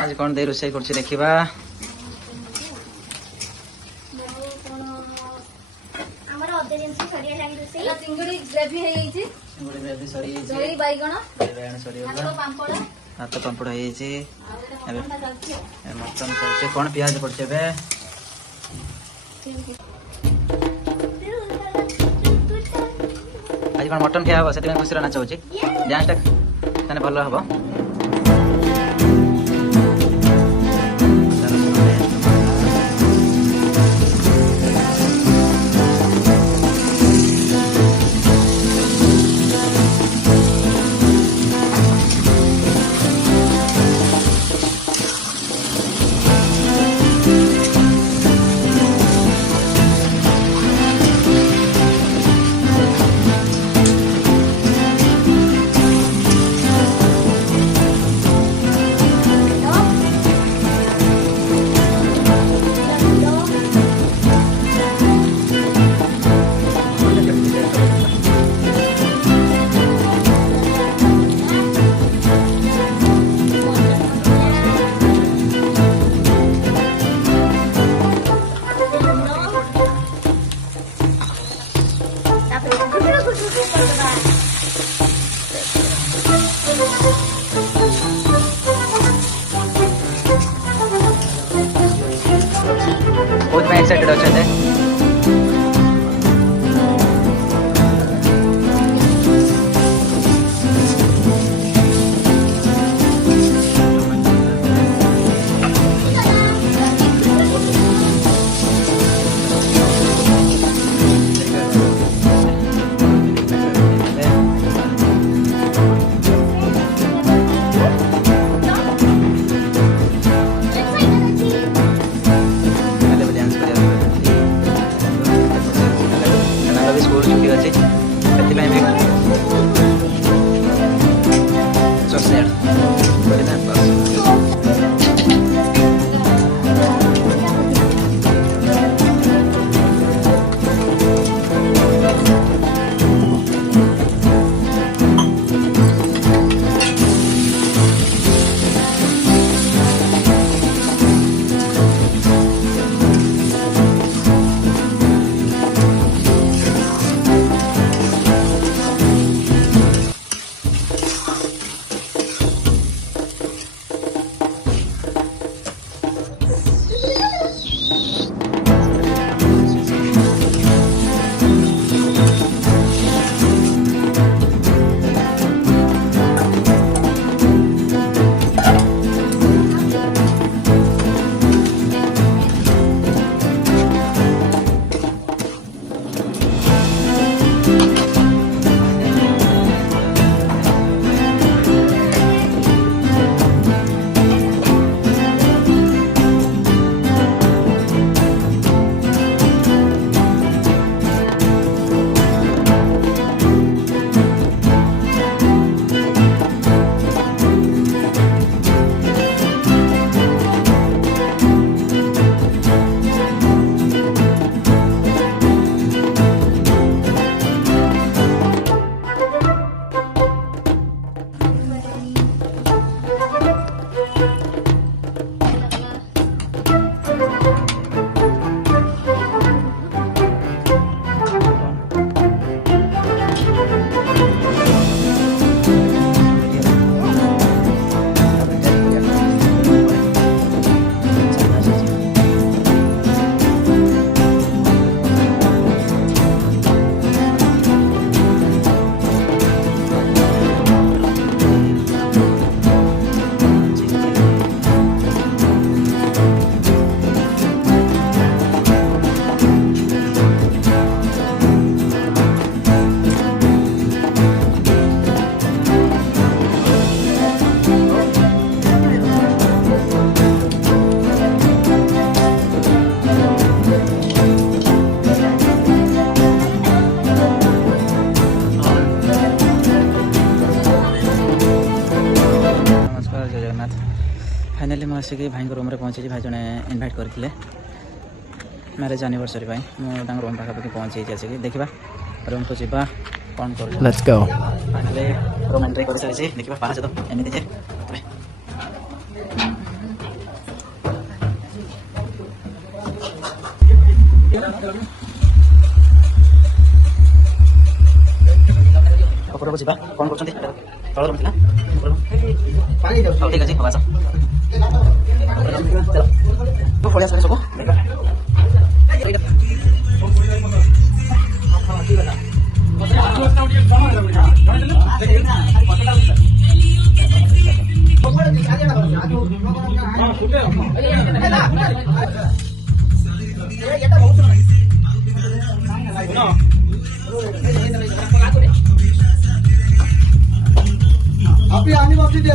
आज कौन दे रोषे कर देखा हाथ पापड़ मटन कर कौन पिज पड़े आज कौन मटन खिया हम से खुशी नाच हो डांस टा भल हम बहुत मैं एक्साइटेड अच्छे फाइनाली मुझे भाई रूम में पहुँची भाई जड़े इनभाइट करते मैरेज एनिवर्सरी मुझे रूम पाखापाखि पहुँची आसिक देखा रूम को जीवा कौन कर let's go finally room entry कर सारी देखा पाँच तो एमती जे ଉପରକୁ ଯିବା କ'ଣ କରୁଛନ୍ତି ତଳ ରୁମ୍ ଥିଲା ହଉ ଠିକ୍ ଅଛି ହଉ ଆସ ପଳେଇ ଆସିବେ ସବୁ আপনি আমি বসি যে